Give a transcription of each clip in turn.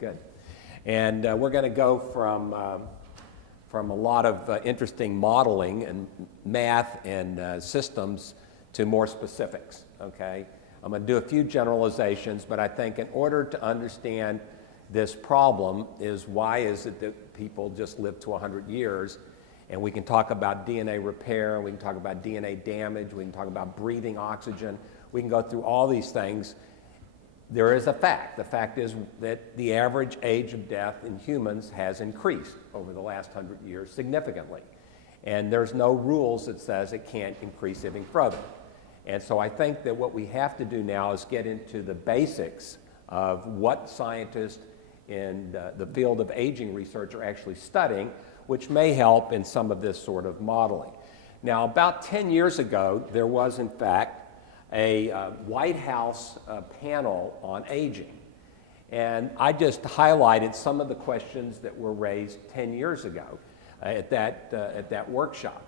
good. And we're going to go from a lot of interesting modeling and math and systems to more specifics, okay? I'm going to do a few generalizations, but I think in order to understand this problem is why is it that people just live to 100 years, and we can talk about DNA repair, we can talk about DNA damage, we can talk about breathing oxygen, we can go through all these things. There is a fact. The fact is that the average age of death in humans has increased over the last 100 years significantly. And there's no rules that says it can't increase even further. And so I think that what we have to do now is get into the basics of what scientists in the field of aging research are actually studying, which may help in some of this sort of modeling. Now, about 10 years ago, there was, in fact, a White House panel on aging. And I just highlighted some of the questions that were raised 10 years ago at that workshop.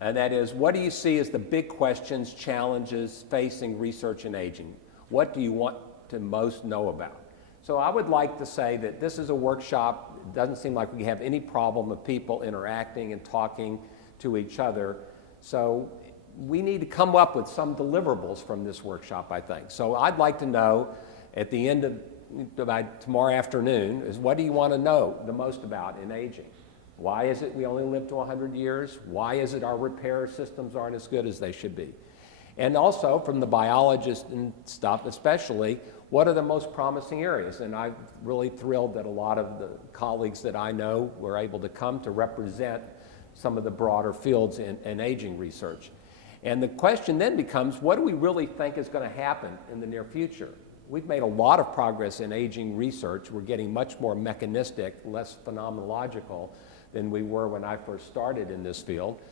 And that is, what do you see as the big questions, challenges facing research in aging? What do you want to most know about? So I would like to say that this is a workshop. It doesn't seem like we have any problem of people interacting and talking to each other. So we need to come up with some deliverables from this workshop, I think. So I'd like to know at the end of by tomorrow afternoon is what do you want to know the most about in aging? Why is it we only live to 100 years? Why is it our repair systems aren't as good as they should be? And also from the biologists and stuff especially, what are the most promising areas? And I'm really thrilled that a lot of the colleagues that I know were able to come to represent some of the broader fields in aging research. And the question then becomes, what do we really think is going to happen in the near future? We've made a lot of progress in aging research. We're getting much more mechanistic, less phenomenological than we were when I first started in this field.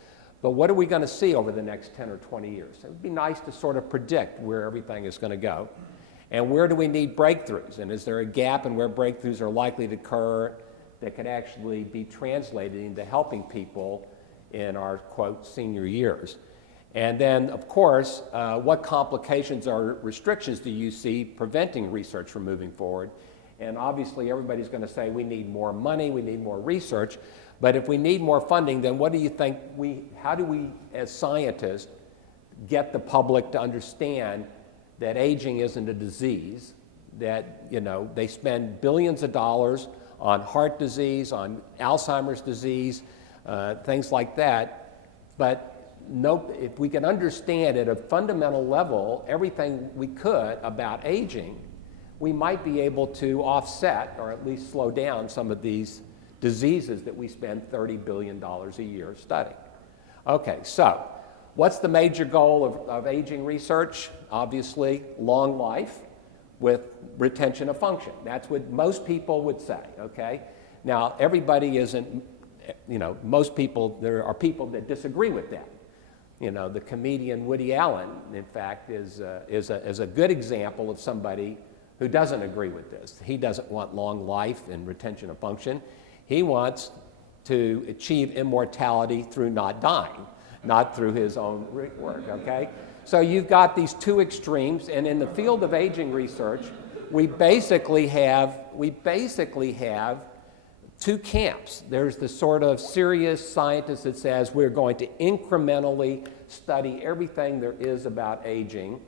But what are we going to see over the next 10 or 20 years? It would be nice to sort of predict where everything is going to go. And where do we need breakthroughs? And is there a gap in where breakthroughs are likely to occur that could actually be translated into helping people in our, quote, senior years? And then, of course, what complications or restrictions do you see preventing research from moving forward? And obviously, everybody's going to say we need more money, we need more research. But if we need more funding, then what do you think how do we, as scientists, get the public to understand that aging isn't a disease, that, you know, they spend billions of dollars on heart disease, on Alzheimer's disease, things like that. But if we can understand at a fundamental level everything we could about aging, we might be able to offset or at least slow down some of these diseases that we spend $30 billion a year studying. Okay, so what's the major goal of aging research? Obviously, long life with retention of function. That's what most people would say, okay? Now, everybody isn't, you know, most people, there are people that disagree with that. You know, the comedian Woody Allen, in fact, is a good example of somebody who doesn't agree with this. He doesn't want long life and retention of function. He wants to achieve immortality through not dying, not through his own work, okay? So you've got these two extremes, and in the field of aging research, we basically have two camps. There's the sort of serious scientist that says we're going to incrementally study everything there is about aging,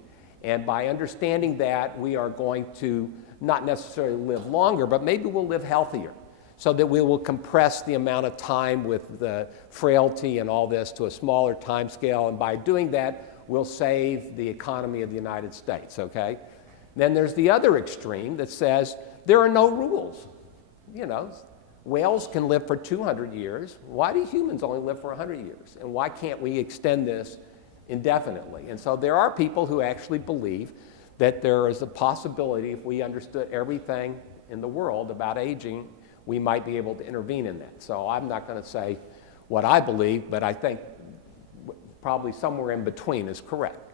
and by understanding that, we are going to not necessarily live longer, but maybe we'll live healthier, so that we will compress the amount of time with the frailty and all this to a smaller time scale, and by doing that, we'll save the economy of the United States, okay? Then there's the other extreme that says there are no rules. You know, whales can live for 200 years. Why do humans only live for 100 years? And why can't we extend this indefinitely? And so there are people who actually believe that there is a possibility, if we understood everything in the world about aging, we might be able to intervene in that. So I'm not going to say what I believe, but I think probably somewhere in between is correct.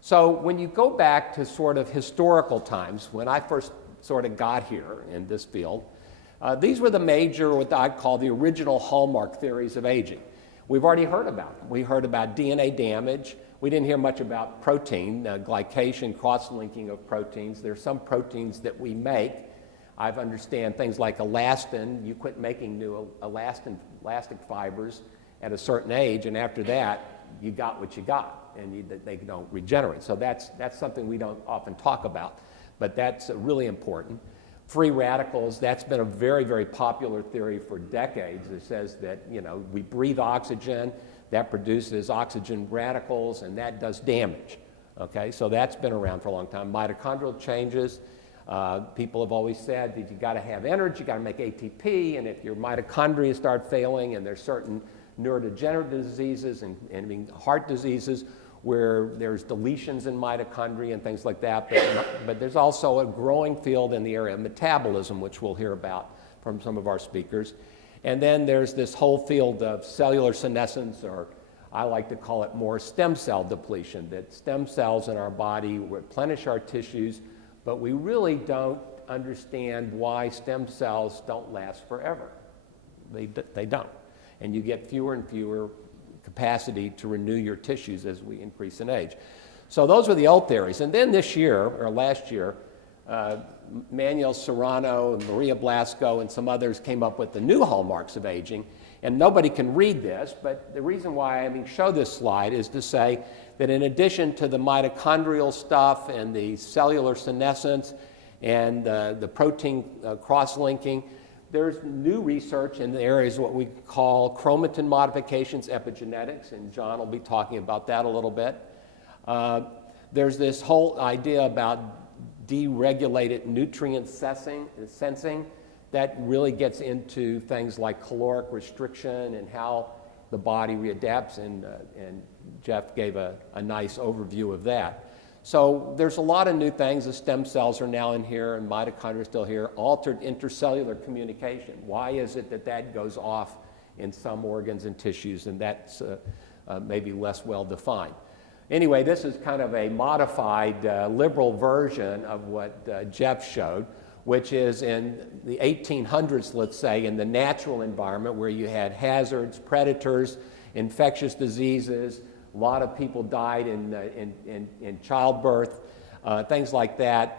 So when you go back to sort of historical times, when I first sort of got here in this field, these were the major, what I call the original hallmark theories of aging. We've already heard about them. We heard about DNA damage. We didn't hear much about protein, glycation, cross-linking of proteins. There's some proteins that we make. I understand things like elastin. You quit making new elastic fibers at a certain age, and after that, you got what you got, and they don't regenerate. So that's something we don't often talk about, but that's really important. Free radicals, that's been a very, very popular theory for decades. It says that, you know, we breathe oxygen, that produces oxygen radicals, and that does damage. Okay, so that's been around for a long time. Mitochondrial changes, people have always said that you got to have energy, you got to make ATP, and if your mitochondria start failing, and there's certain neurodegenerative diseases and heart diseases where there's deletions in mitochondria and things like that, but there's also a growing field in the area of metabolism, which we'll hear about from some of our speakers. And then there's this whole field of cellular senescence, or I like to call it more stem cell depletion, that stem cells in our body replenish our tissues, but we really don't understand why stem cells don't last forever. They don't. And you get fewer and fewer capacity to renew your tissues as we increase in age. So those were the old theories. And then this year, or last year, Manuel Serrano and Maria Blasco and some others came up with the new hallmarks of aging. And nobody can read this, but the reason why I show this slide is to say that in addition to the mitochondrial stuff and the cellular senescence and the protein cross-linking, there's new research in the areas what we call chromatin modifications, epigenetics, and John will be talking about that a little bit. There's this whole idea about deregulated nutrient sensing that really gets into things like caloric restriction and how the body readapts, and Jeff gave a nice overview of that. So there's a lot of new things. The stem cells are now in here, and mitochondria are still here. Altered intercellular communication. Why is it that that goes off in some organs and tissues, and that's maybe less well defined? Anyway, this is kind of a modified liberal version of what Jeff showed, which is in the 1800s, let's say, in the natural environment where you had hazards, predators, infectious diseases. A lot of people died in childbirth, things like that,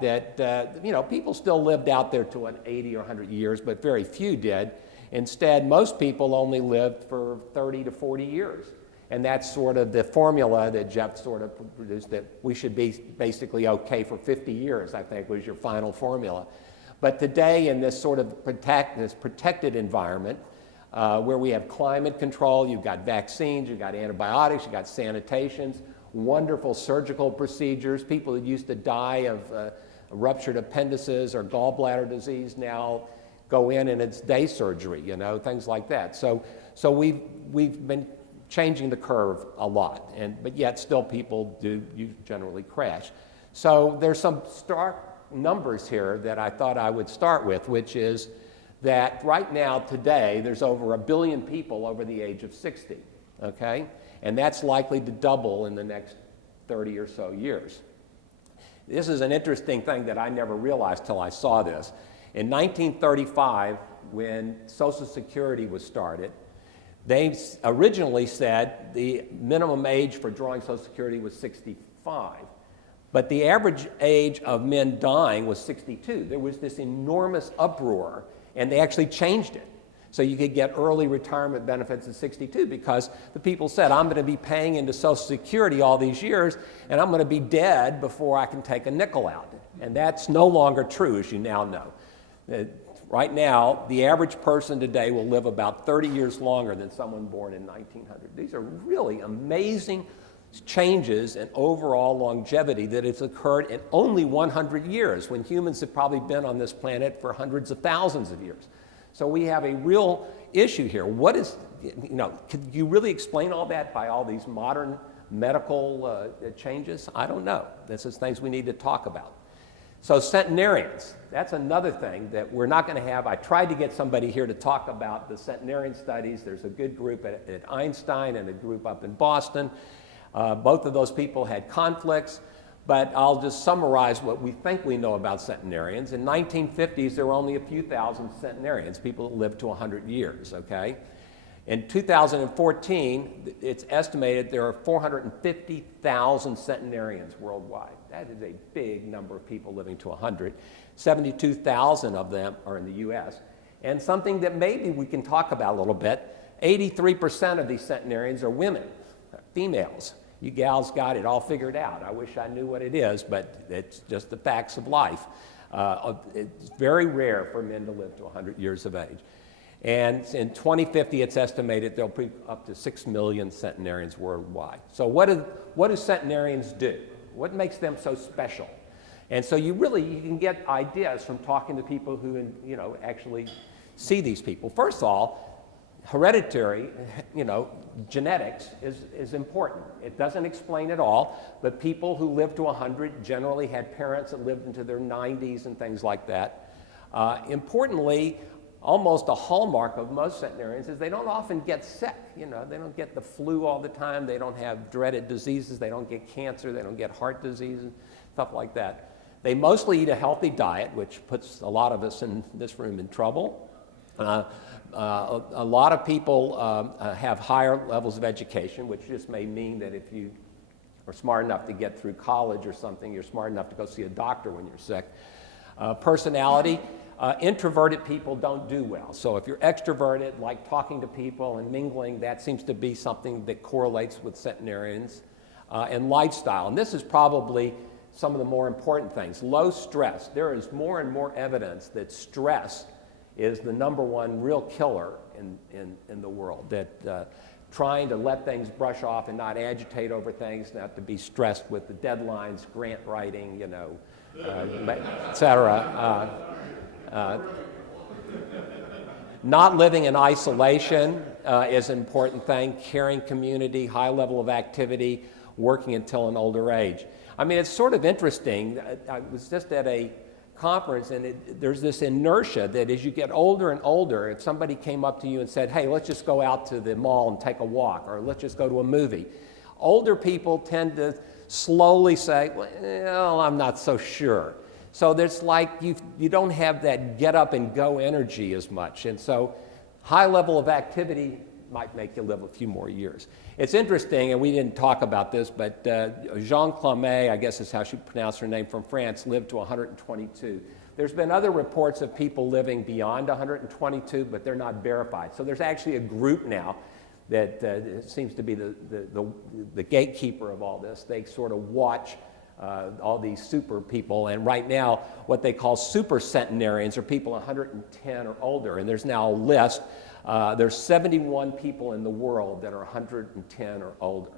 you know, people still lived out there to an 80 or 100 years, but very few did. Instead, most people only lived for 30 to 40 years. And that's sort of the formula that Jeff sort of produced, that we should be basically okay for 50 years, I think, was your final formula. But today, in this sort of protected environment, where we have climate control, you've got vaccines, you've got antibiotics, you've got sanitations, wonderful surgical procedures. People that used to die of ruptured appendices or gallbladder disease now go in and it's day surgery, you know, things like that. So we've been changing the curve a lot, but yet still people do generally crash. So there's some stark numbers here that I thought I would start with, which is that right now, today, there's over 1 billion people over the age of 60, okay? And that's likely to double in the next 30 or so years. This is an interesting thing that I never realized till I saw this. In 1935, when Social Security was started, they originally said the minimum age for drawing Social Security was 65. But the average age of men dying was 62. There was this enormous uproar, and they actually changed it. So you could get early retirement benefits at 62 because the people said, I'm going to be paying into Social Security all these years, and I'm going to be dead before I can take a nickel out. And that's no longer true, as you now know. Right now, the average person today will live about 30 years longer than someone born in 1900. These are really amazing changes in overall longevity that has occurred in only 100 years, when humans have probably been on this planet for hundreds of thousands of years. So we have a real issue here. What is, you know, could you really explain all that by all these modern medical changes? I don't know. This is things we need to talk about. So centenarians, that's another thing that we're not going to have. I tried to get somebody here to talk about the centenarian studies. There's a good group at Einstein and a group up in Boston. Both of those people had conflicts, but I'll just summarize what we think we know about centenarians. In 1950s, there were only a few thousand centenarians, people that lived to 100 years, okay? In 2014, it's estimated there are 450,000 centenarians worldwide. That is a big number of people living to 100. 72,000 of them are in the U.S. And something that maybe we can talk about a little bit, 83% of these centenarians are women, females. You gals got it all figured out. I wish I knew what it is, but it's just the facts of life. It's very rare for men to live to 100 years of age. And in 2050, it's estimated there'll be up to 6 million centenarians worldwide. So what do centenarians do? What makes them so special? And so you can get ideas from talking to people who, actually see these people. First of all, hereditary, genetics is important. It doesn't explain it all, but people who live to 100 generally had parents that lived into their 90s and things like that. Importantly, almost a hallmark of most centenarians is they don't often get sick. They don't get the flu all the time. They don't have dreaded diseases. They don't get cancer. They don't get heart disease and stuff like that. They mostly eat a healthy diet, which puts a lot of us in this room in trouble. A lot of people have higher levels of education, which just may mean that if you are smart enough to get through college or something, you're smart enough to go see a doctor when you're sick. Personality, introverted people don't do well. So if you're extroverted, like talking to people and mingling, that seems to be something that correlates with centenarians. And lifestyle, and this is probably some of the more important things. Low stress. There is more and more evidence that stress is the number one real killer in the world, that trying to let things brush off and not agitate over things, not to be stressed with the deadlines, grant writing, et cetera. Not living in isolation is an important thing, caring community, high level of activity, working until an older age. I mean, it's sort of interesting. I was just at a conference, and there's this inertia that as you get older and older, if somebody came up to you and said, hey, let's just go out to the mall and take a walk, or let's just go to a movie, older people tend to slowly say, well, I'm not so sure. So there's like you don't have that get up and go energy as much, and so high level of activity might make you live a few more years. It's interesting, and we didn't talk about this, but Jean Clamet, I guess is how she pronounced her name, from France, lived to 122. There's been other reports of people living beyond 122, but they're not verified. So there's actually a group now that seems to be the gatekeeper of all this. They sort of watch all these super people, and right now what they call super centenarians are people 110 or older, and there's now a list. There's 71 people in the world that are 110 or older.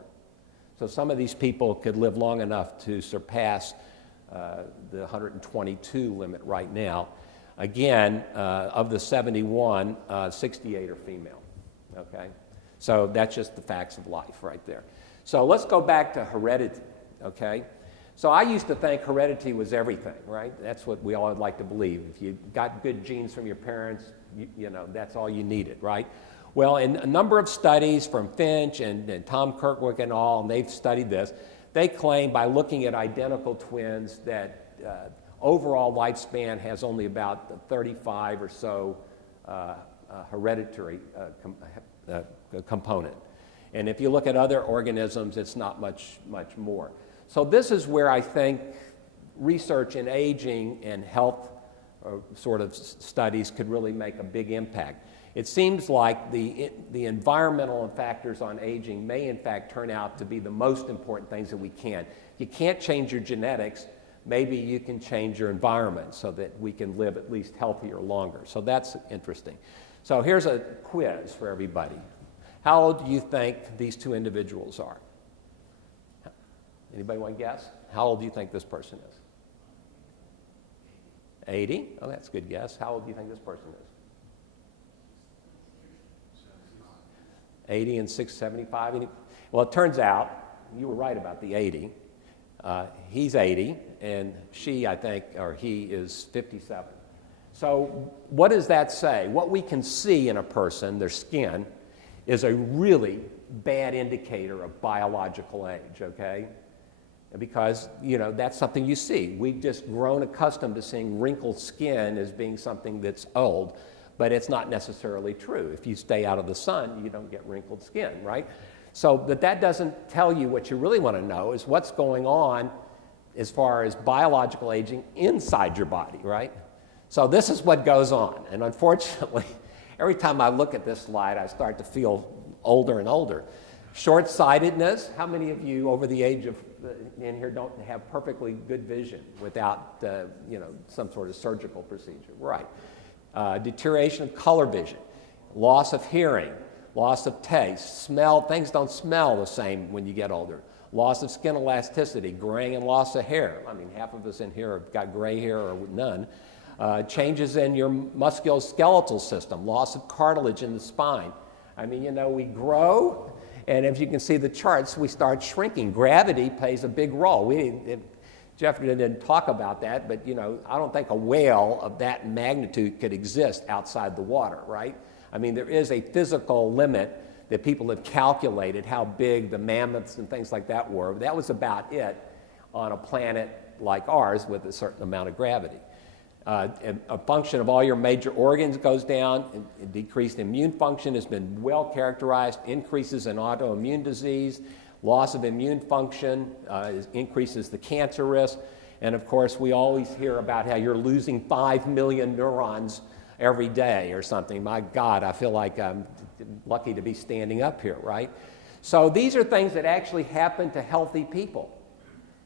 So some of these people could live long enough to surpass the 122 limit right now. Again, of the 71, 68 are female, okay? So that's just the facts of life right there. So let's go back to heredity, okay? So I used to think heredity was everything, right? That's what we all would like to believe. If you got good genes from your parents, that's all you needed, right? Well, in a number of studies from Finch and Tom Kirkwick and all, and they've studied this, they claim by looking at identical twins that overall lifespan has only about 35 or so hereditary component. And if you look at other organisms, it's not much more. So this is where I think research in aging and health sort of studies could really make a big impact. It seems like the environmental factors on aging may in fact turn out to be the most important things that we can. You can't change your genetics, maybe you can change your environment so that we can live at least healthier longer. So that's interesting. So here's a quiz for everybody. How old do you think these two individuals are? Anybody want to guess? How old do you think this person is? 80? Oh, that's a good guess. How old do you think this person is? 80 and 675? Well, it turns out you were right about the 80. He's 80, and she, I think, or he is 57. So what does that say? What we can see in a person, their skin, is a really bad indicator of biological age, okay? Because, that's something you see. We've just grown accustomed to seeing wrinkled skin as being something that's old. but it's not necessarily true. If you stay out of the sun, you don't get wrinkled skin, right? So, but that doesn't tell you what you really want to know is what's going on as far as biological aging inside your body, right? So this is what goes on. And unfortunately, every time I look at this slide, I start to feel older and older. Short-sightedness, how many of you over the age of, in here don't have perfectly good vision without, some sort of surgical procedure? Right. Deterioration of color vision, loss of hearing, loss of taste, smell, things don't smell the same when you get older. Loss of skin elasticity, graying and loss of hair. I mean, half of us in here have got gray hair or none. Changes in your musculoskeletal system, loss of cartilage in the spine. I mean, we grow, and if you can see the charts, we start shrinking. Gravity plays a big role. Jeff didn't talk about that, but, I don't think a whale of that magnitude could exist outside the water, right? I mean, there is a physical limit that people have calculated how big the mammoths and things like that were. That was about it on a planet like ours with a certain amount of gravity. A function of all your major organs goes down. Decreased immune function has been well characterized. Increases in autoimmune disease. Loss of immune function increases the cancer risk. And of course, we always hear about how you're losing 5 million neurons every day or something. My God, I feel like I'm lucky to be standing up here, right? So these are things that actually happen to healthy people.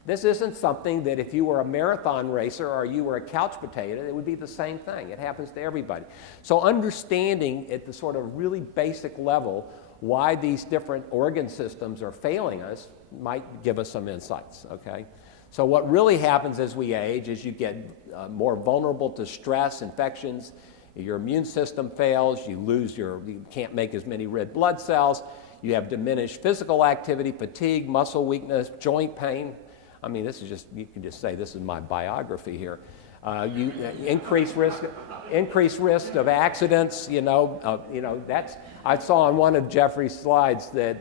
This isn't something that if you were a marathon racer or you were a couch potato, it would be the same thing. It happens to everybody. So understanding at the sort of really basic level why these different organ systems are failing us might give us some insights, okay? So what really happens as we age is you get more vulnerable to stress, infections, your immune system fails, you can't make as many red blood cells, you have diminished physical activity, fatigue, muscle weakness, joint pain. I mean, you can just say this is my biography here. You increased risk of accidents, I saw on one of Jeffrey's slides that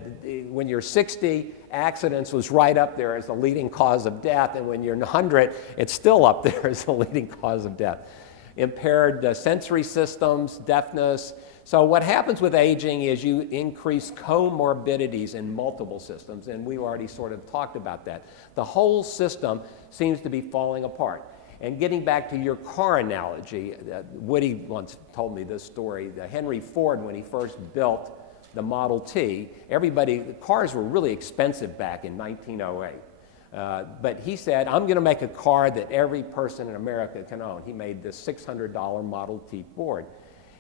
when you're 60, accidents was right up there as the leading cause of death, and when you're 100, it's still up there as the leading cause of death. Impaired sensory systems, deafness. So what happens with aging is you increase comorbidities in multiple systems, and we already sort of talked about that. The whole system seems to be falling apart. And getting back to your car analogy, Woody once told me this story. Henry Ford, when he first built the Model T, cars were really expensive back in 1908. But he said, I'm going to make a car that every person in America can own. He made this $600 Model T Ford.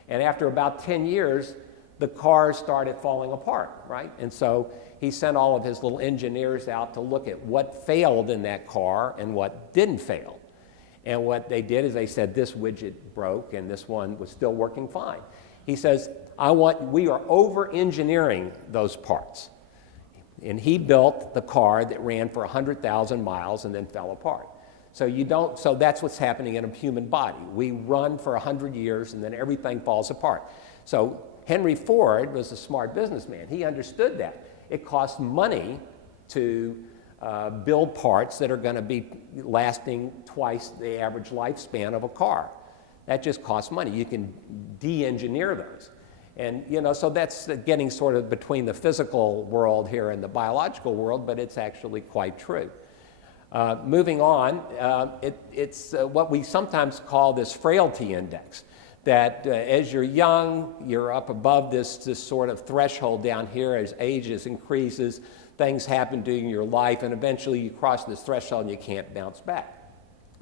And after about 10 years, the cars started falling apart, right? And so he sent all of his little engineers out to look at what failed in that car and what didn't fail. And what they did is they said this widget broke and this one was still working fine. He says, we are over-engineering those parts. And he built the car that ran for 100,000 miles and then fell apart. So that's what's happening in a human body. We run for 100 years and then everything falls apart. So Henry Ford was a smart businessman. He understood that. It costs money to build parts that are going to be lasting twice the average lifespan of a car. That just costs money. You can de-engineer those. And, so that's getting sort of between the physical world here and the biological world, but it's actually quite true. Moving on, it's what we sometimes call this Frailty Index, that as you're young, you're up above this sort of threshold down here. As age increases, things happen during your life, and eventually you cross this threshold and you can't bounce back.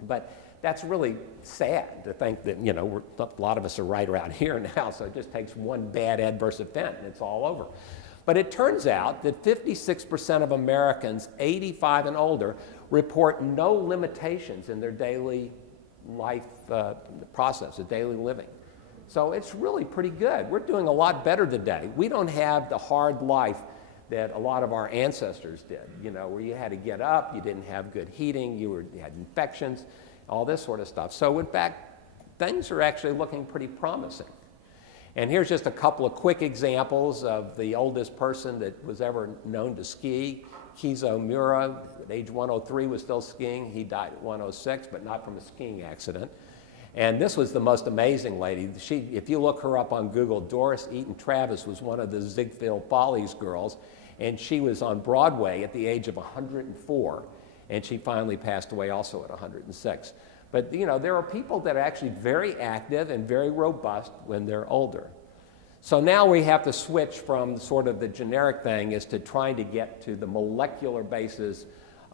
But that's really sad to think that, a lot of us are right around here now, so it just takes one bad adverse event and it's all over. But it turns out that 56% of Americans 85 and older report no limitations in their daily life process, of daily living. So it's really pretty good. We're doing a lot better today. We don't have the hard life that a lot of our ancestors did, where you had to get up, you didn't have good heating, you had infections, all this sort of stuff. So in fact, things are actually looking pretty promising. And here's just a couple of quick examples of the oldest person that was ever known to ski. Kizo Miura, at age 103, was still skiing. He died at 106, but not from a skiing accident. And this was the most amazing lady. She, if you look her up on Google, Doris Eaton Travis was one of the Ziegfeld Follies girls, and she was on Broadway at the age of 104, and she finally passed away also at 106. But you know, there are people that are actually very active and very robust when they're older. So now we have to switch from sort of the generic thing is to trying to get to the molecular basis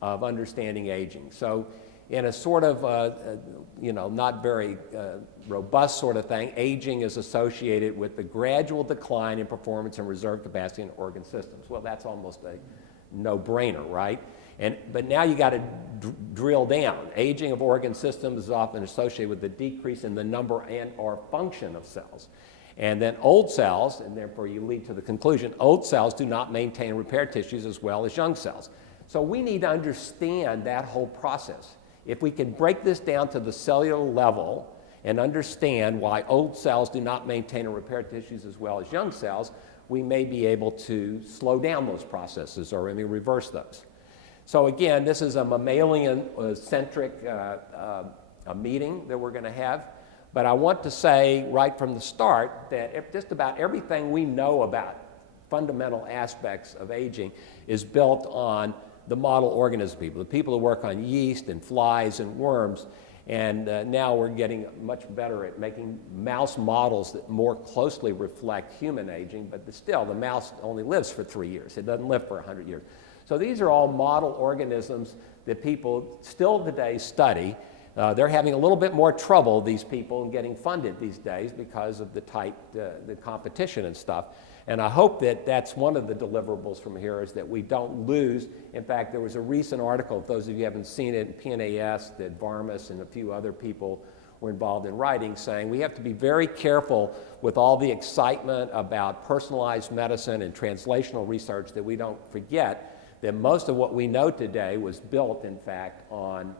of understanding aging. So in a sort of, you know, not very robust sort of thing, aging is associated with the gradual decline in performance and reserve capacity in organ systems. Well, that's almost a no-brainer, right? But now you got to drill down. Aging of organ systems is often associated with the decrease in the number and or function of cells. And then old cells, and therefore you lead to the conclusion, old cells do not maintain and repair tissues as well as young cells. So we need to understand that whole process. If we can break this down to the cellular level and understand why old cells do not maintain and repair tissues as well as young cells, we may be able to slow down those processes or maybe reverse those. So again, this is a mammalian-centric meeting that we're going to have. But I want to say right from the start that just about everything we know about fundamental aspects of aging is built on the model organism people, the people who work on yeast and flies and worms. And now we're getting much better at making mouse models that more closely reflect human aging, but still the mouse only lives for 3 years. It doesn't live for 100 years. So these are all model organisms that people still today study. They're having a little bit more trouble, these people, in getting funded these days because of the tight the competition and stuff. And I hope that that's one of the deliverables from here is that we don't lose. In fact, there was a recent article, if those of you haven't seen it, in PNAS that Varmus and a few other people were involved in writing, saying we have to be very careful with all the excitement about personalized medicine and translational research that we don't forget that most of what we know today was built, in fact, on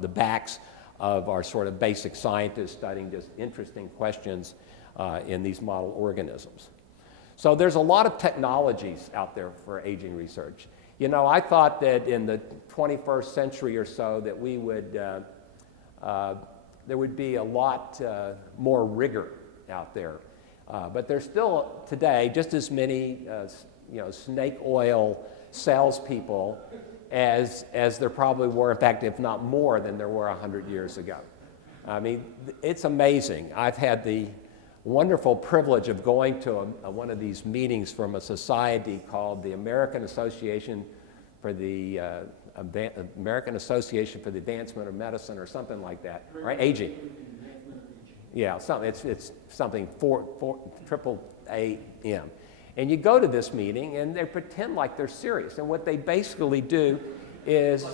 the backs of our sort of basic scientists studying just interesting questions in these model organisms. So there's a lot of technologies out there for aging research. You know, I thought that in the 21st century or so that we would, there would be a lot more rigor out there. But there's still today just as many, you know, snake oil salespeople as there probably were, in fact, if not more than there were 100 years ago. I mean, it's amazing. I've had the wonderful privilege of going to one of these meetings from a society called the American Association for the Advancement of Medicine or something like that, right? Aging. Yeah, it's something triple AM. And you go to this meeting and they pretend like they're serious. And what they basically do is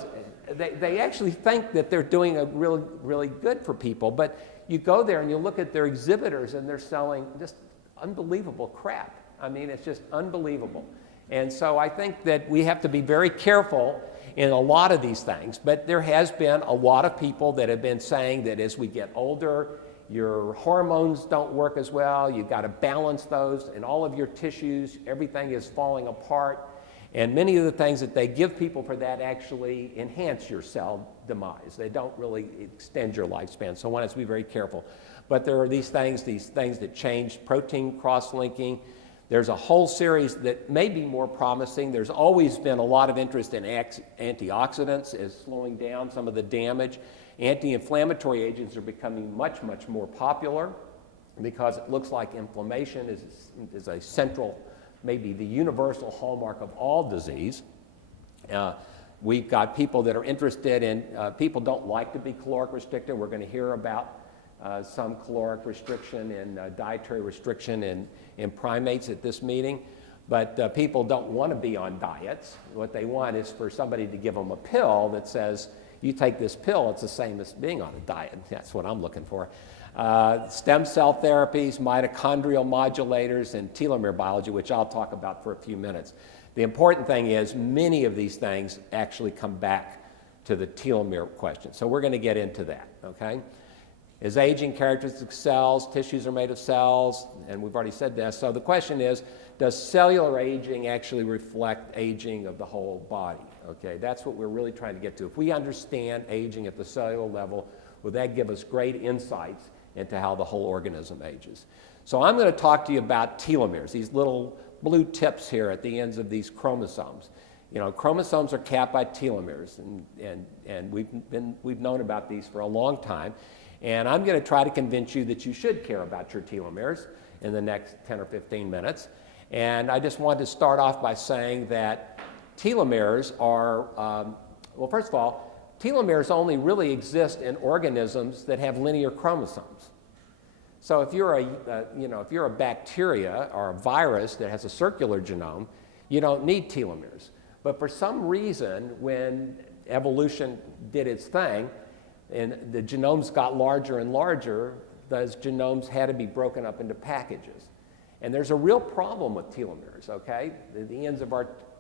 they actually think that they're doing a really, really good for people. But you go there and you look at their exhibitors and they're selling just unbelievable crap. I mean, it's just unbelievable. And so I think that we have to be very careful in a lot of these things. But there has been a lot of people that have been saying that as we get older, your hormones don't work as well, you've got to balance those, and all of your tissues, everything is falling apart. And many of the things that they give people for that actually enhance your cell demise. They don't really extend your lifespan, so one has to be very careful. But there are these things that change protein cross-linking. There's a whole series that may be more promising. There's always been a lot of interest in antioxidants as slowing down some of the damage. Anti-inflammatory agents are becoming much, much more popular because it looks like inflammation is a central, maybe the universal hallmark of all disease. We've got people that are interested in, people don't like to be caloric restricted. We're going to hear about some caloric restriction and dietary restriction in primates at this meeting. But people don't want to be on diets. What they want is for somebody to give them a pill that says, you take this pill, it's the same as being on a diet. That's what I'm looking for. Stem cell therapies, mitochondrial modulators, and telomere biology, which I'll talk about for a few minutes. The important thing is many of these things actually come back to the telomere question. So we're going to get into that, okay? Is aging characteristic of cells? Tissues are made of cells, and we've already said that. So the question is, does cellular aging actually reflect aging of the whole body? Okay, that's what we're really trying to get to. If we understand aging at the cellular level, Will that give us great insights into how the whole organism ages? So I'm going to talk to you about telomeres, these little blue tips here at the ends of these chromosomes. You know, chromosomes are capped by telomeres, and we've known about these for a long time. And I'm going to try to convince you that you should care about your telomeres in the next 10 or 15 minutes. And I just want to start off by saying that telomeres are, well, first of all, telomeres only really exist in organisms that have linear chromosomes. So if you're if you're a bacteria or a virus that has a circular genome, you don't need telomeres. But for some reason, when evolution did its thing and the genomes got larger and larger, those genomes had to be broken up into packages. And there's a real problem with telomeres, okay? The ends of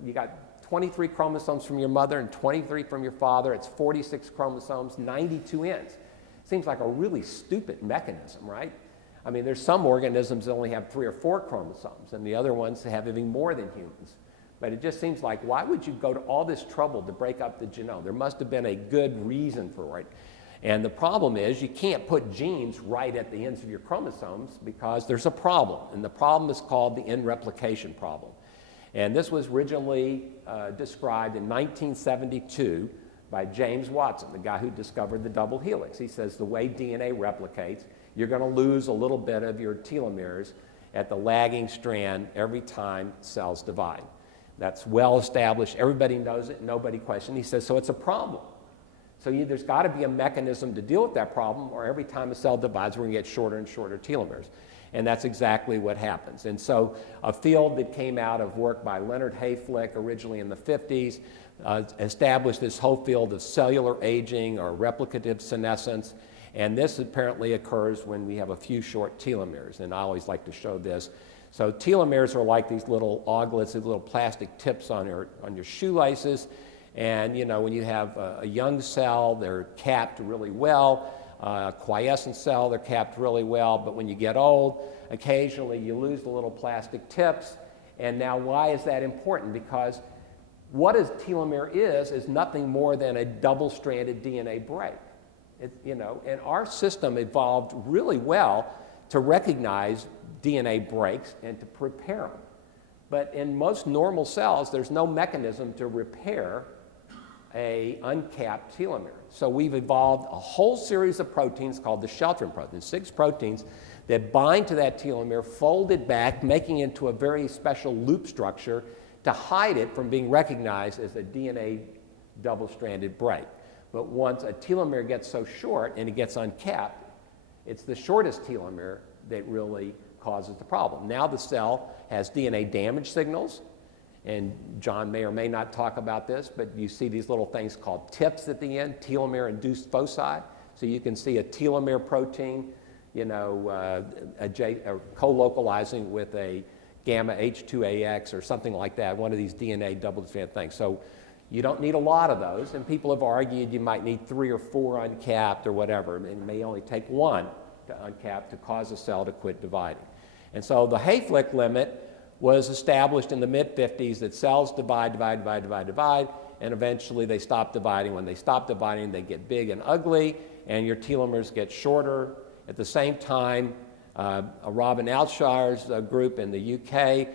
you got 23 chromosomes from your mother and 23 from your father. It's 46 chromosomes, 92 ends. Seems like a really stupid mechanism, right? I mean, there's some organisms that only have 3 or 4 chromosomes, and the other ones have even more than humans. But it just seems like, why would you go to all this trouble to break up the genome? There must have been a good reason for it. And the problem is you can't put genes right at the ends of your chromosomes because there's a problem. And the problem is called the End Replication Problem. And this was originally described in 1972 by James Watson, the guy who discovered the double helix. He says the way DNA replicates, you're going to lose a little bit of your telomeres at the lagging strand every time cells divide. That's well established. Everybody knows it. Nobody questions it. He says, so it's a problem. So there's got to be a mechanism to deal with that problem, or every time a cell divides, we're going to get shorter and shorter telomeres. And that's exactly what happens. And so a field that came out of work by Leonard Hayflick originally in the 50s established this whole field of cellular aging or replicative senescence. And this apparently occurs when we have a few short telomeres. And I always like to show this. So telomeres are like these little auglets, these little plastic tips on your shoelaces. And you know, when you have a young cell, they're capped really well. A quiescent cell, they're capped really well. But when you get old, occasionally you lose the little plastic tips. And now why is that important? Because what a telomere is nothing more than a double-stranded DNA break. And our system evolved really well to recognize DNA breaks and to prepare them. But in most normal cells, there's no mechanism to repair a uncapped telomere. So we've evolved a whole series of proteins called the sheltering proteins, 6 proteins that bind to that telomere, fold it back, making it into a very special loop structure to hide it from being recognized as a DNA double-stranded break. But once a telomere gets so short and it gets uncapped, it's the shortest telomere that really causes the problem. Now the cell has DNA damage signals, and John may or may not talk about this, but you see these little things called tips at the end, telomere-induced foci. So you can see a telomere protein, co-localizing with a gamma H2AX or something like that, one of these DNA double-stranded things. So you don't need a lot of those, and people have argued you might need 3 or 4 uncapped or whatever. It may only take 1 to uncap to cause a cell to quit dividing. And so the Hayflick limit was established in the mid-50s that cells divide, and eventually they stop dividing. When they stop dividing, they get big and ugly, and your telomeres get shorter. At the same time, Robin Alshire's group in the UK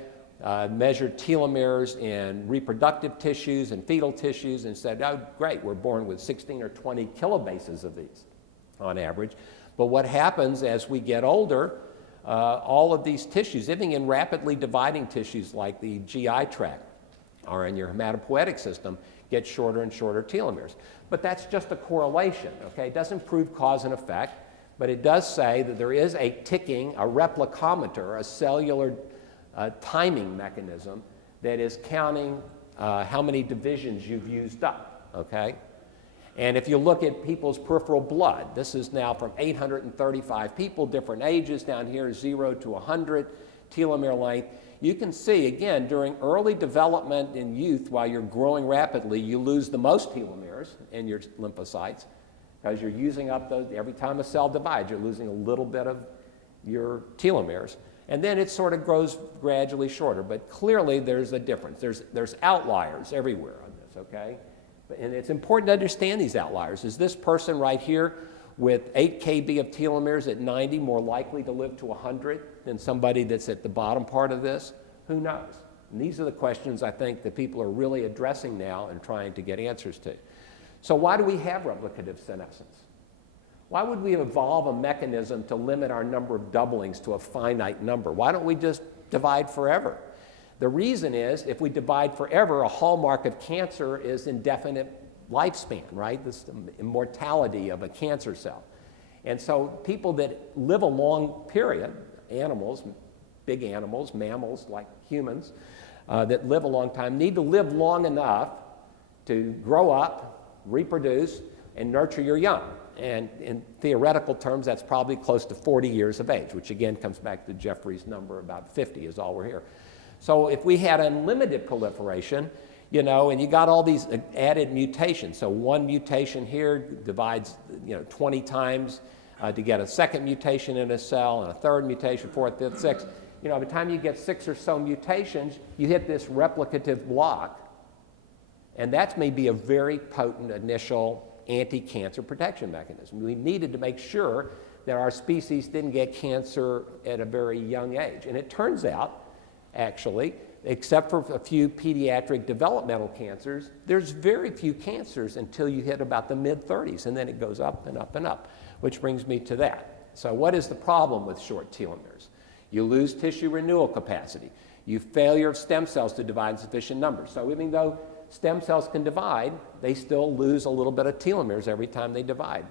measured telomeres in reproductive tissues and fetal tissues and said, oh, great, we're born with 16 or 20 kilobases of these on average. But what happens as we get older, all of these tissues, even in rapidly dividing tissues like the GI tract or in your hematopoietic system, get shorter and shorter telomeres. But that's just a correlation, okay? It doesn't prove cause and effect, but it does say that there is a ticking, a replicometer, a cellular timing mechanism that is counting how many divisions you've used up, okay? And if you look at people's peripheral blood, this is now from 835 people, different ages, down here 0 to 100 telomere length. You can see, again, during early development in youth, while you're growing rapidly, you lose the most telomeres in your lymphocytes because you're using up those. Every time a cell divides, you're losing a little bit of your telomeres. And then it sort of grows gradually shorter. But clearly, there's a difference. There's outliers everywhere on this, okay? And it's important to understand these outliers. Is this person right here with 8 kb of telomeres at 90 more likely to live to 100 than somebody that's at the bottom part of this? Who knows? And these are the questions I think that people are really addressing now and trying to get answers to. So why do we have replicative senescence? Why would we evolve a mechanism to limit our number of doublings to a finite number? Why don't we just divide forever? The reason is, if we divide forever, a hallmark of cancer is indefinite lifespan, right? This immortality of a cancer cell. And so people that live a long period, animals, big animals, mammals like humans, that live a long time, need to live long enough to grow up, reproduce, and nurture your young. And in theoretical terms, that's probably close to 40 years of age, which again comes back to Jeffrey's number, about 50 is all we're here. So if we had unlimited proliferation, you know, and you got all these added mutations. So one mutation here divides, 20 times to get a second mutation in a cell, and a third mutation, fourth, fifth, sixth. By the time you get 6 or so mutations, you hit this replicative block, and that's maybe a very potent initial anti-cancer protection mechanism. We needed to make sure that our species didn't get cancer at a very young age. And it turns out, actually, except for a few pediatric developmental cancers, there's very few cancers until you hit about the mid-30s, and then it goes up and up and up, which brings me to that. So what is the problem with short telomeres? You lose tissue renewal capacity. You failure of stem cells to divide in sufficient numbers. So even though stem cells can divide, they still lose a little bit of telomeres every time they divide.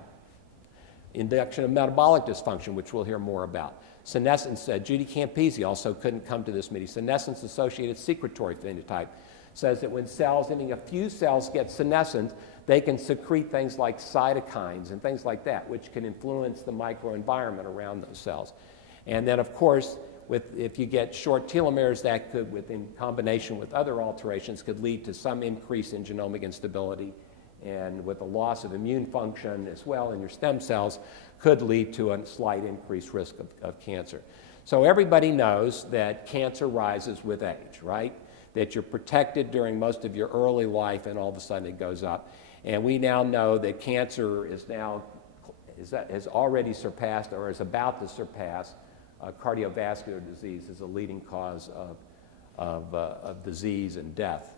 Induction of metabolic dysfunction, which we'll hear more about. Senescence, Judy Campisi also couldn't come to this meeting. Senescence-associated secretory phenotype says that when cells, a few cells get senescent, they can secrete things like cytokines and things like that, which can influence the microenvironment around those cells. And then, of course, if you get short telomeres, that could, in combination with other alterations, could lead to some increase in genomic instability, and with a loss of immune function as well in your stem cells, could lead to a slight increased risk of cancer. So everybody knows that cancer rises with age, right? That you're protected during most of your early life, and all of a sudden it goes up. And we now know that cancer has already surpassed, or is about to surpass, cardiovascular disease as a leading cause of disease and death.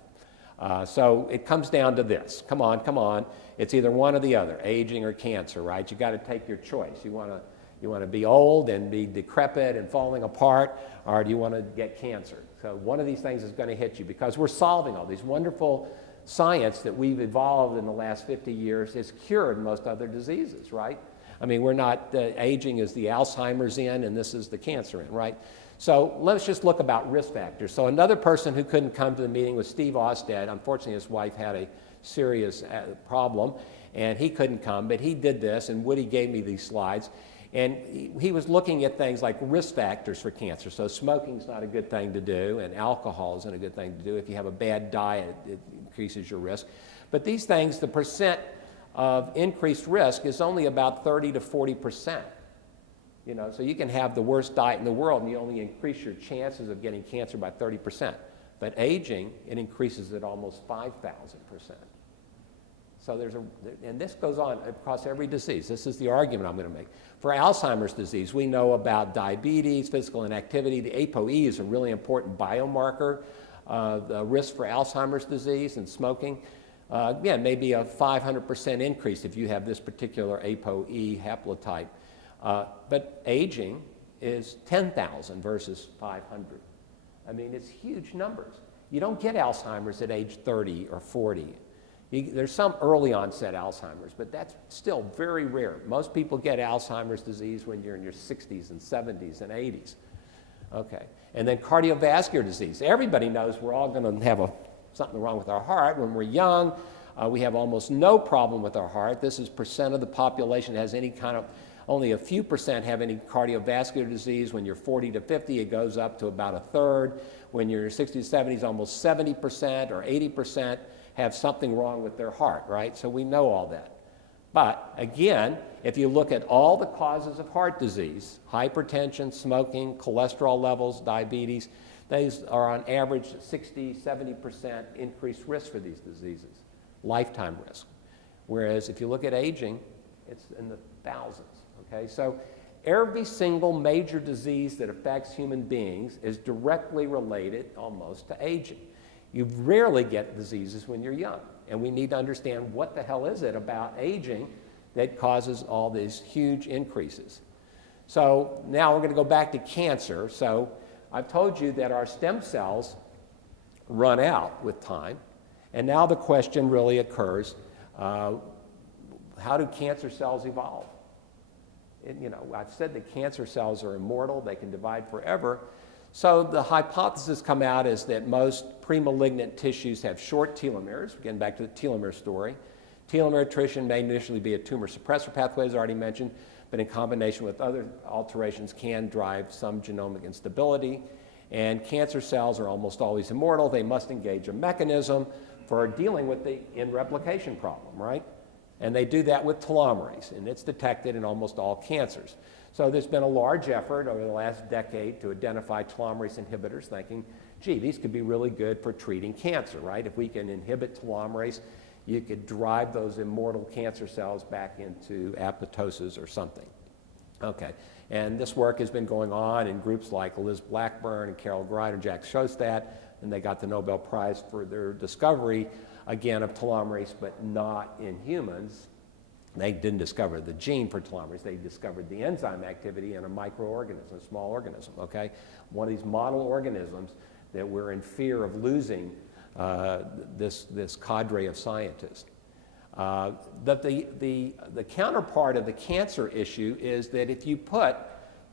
So it comes down to this. Come on. It's either one or the other, aging or cancer, right? You got to take your choice. You want to be old and be decrepit and falling apart, or do you want to get cancer? So one of these things is going to hit you, because we're solving all these wonderful science that we've evolved in the last 50 years has cured most other diseases, right? We're not, aging is the Alzheimer's end, and this is the cancer end, right? So let's just look about risk factors. So another person who couldn't come to the meeting was Steve Ostad. Unfortunately, his wife had a serious problem, and he couldn't come, but he did this, and Woody gave me these slides. And he was looking at things like risk factors for cancer. So smoking's not a good thing to do, and alcohol isn't a good thing to do. If you have a bad diet, it increases your risk. But these things, the percent of increased risk is only about 30 to 40%. So you can have the worst diet in the world and you only increase your chances of getting cancer by 30%. But aging, it increases at almost 5,000%. So and this goes on across every disease. This is the argument I'm going to make. For Alzheimer's disease, we know about diabetes, physical inactivity. The ApoE is a really important biomarker of the risk for Alzheimer's disease, and smoking. Again, maybe a 500% increase if you have this particular ApoE haplotype. But aging is 10,000 versus 500. It's huge numbers. You don't get Alzheimer's at age 30 or 40. There's some early onset Alzheimer's, but that's still very rare. Most people get Alzheimer's disease when you're in your 60s and 70s and 80s. Okay. And then cardiovascular disease. Everybody knows we're all going to have something wrong with our heart when we're young. We have almost no problem with our heart. This is percent of the population that has any kind of, only a few percent have any cardiovascular disease. When you're 40 to 50, it goes up to about a third. When you're 60 to 70s, almost 70% or 80% have something wrong with their heart, right? So we know all that. But again, if you look at all the causes of heart disease, hypertension, smoking, cholesterol levels, diabetes, these are on average 60, 70% increased risk for these diseases, lifetime risk. Whereas if you look at aging, It's in the thousands, okay? So every single major disease that affects human beings is directly related almost to aging. You rarely get diseases when you're young, and we need to understand what the hell is it about aging that causes all these huge increases. So now we're going to go back to cancer. So I've told you that our stem cells run out with time, and now the question really occurs, how do cancer cells evolve? And, you know, I've said that cancer cells are immortal, they can divide forever. So the hypothesis come out is that most pre-malignant tissues have short telomeres. Getting back to the telomere story. Telomere attrition may initially be a tumor suppressor pathway, as already mentioned, but in combination with other alterations can drive some genomic instability. And cancer cells are almost always immortal. They must engage a mechanism for dealing with the end replication problem, right? And they do that with telomerase, and it's detected in almost all cancers. So there's been a large effort over the last decade to identify telomerase inhibitors, thinking, gee, these could be really good for treating cancer, right? If we can inhibit telomerase, you could drive those immortal cancer cells back into apoptosis or something. Okay, and this work has been going on in groups like Liz Blackburn and Carol Greider and Jack Shostat, and they got the Nobel Prize for their discovery, again, of telomerase, but not in humans. They didn't discover the gene for telomerase. They discovered the enzyme activity in a microorganism, a small organism, okay? One of these model organisms that we're in fear of losing this cadre of scientists. The counterpart of the cancer issue is that if you put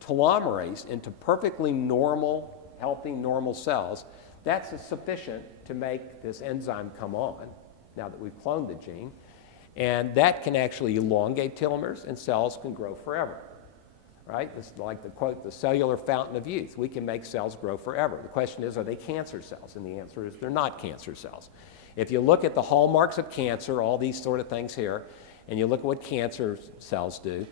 telomerase into perfectly normal, healthy, normal cells, that's sufficient to make this enzyme come on, now that we've cloned the gene. And that can actually elongate telomeres, and cells can grow forever, right? It's like the quote, the cellular fountain of youth. We can make cells grow forever. The question is, are they cancer cells? And the answer is they're not cancer cells. If you look at the hallmarks of cancer, all these sort of things here, and you look at what cancer cells do,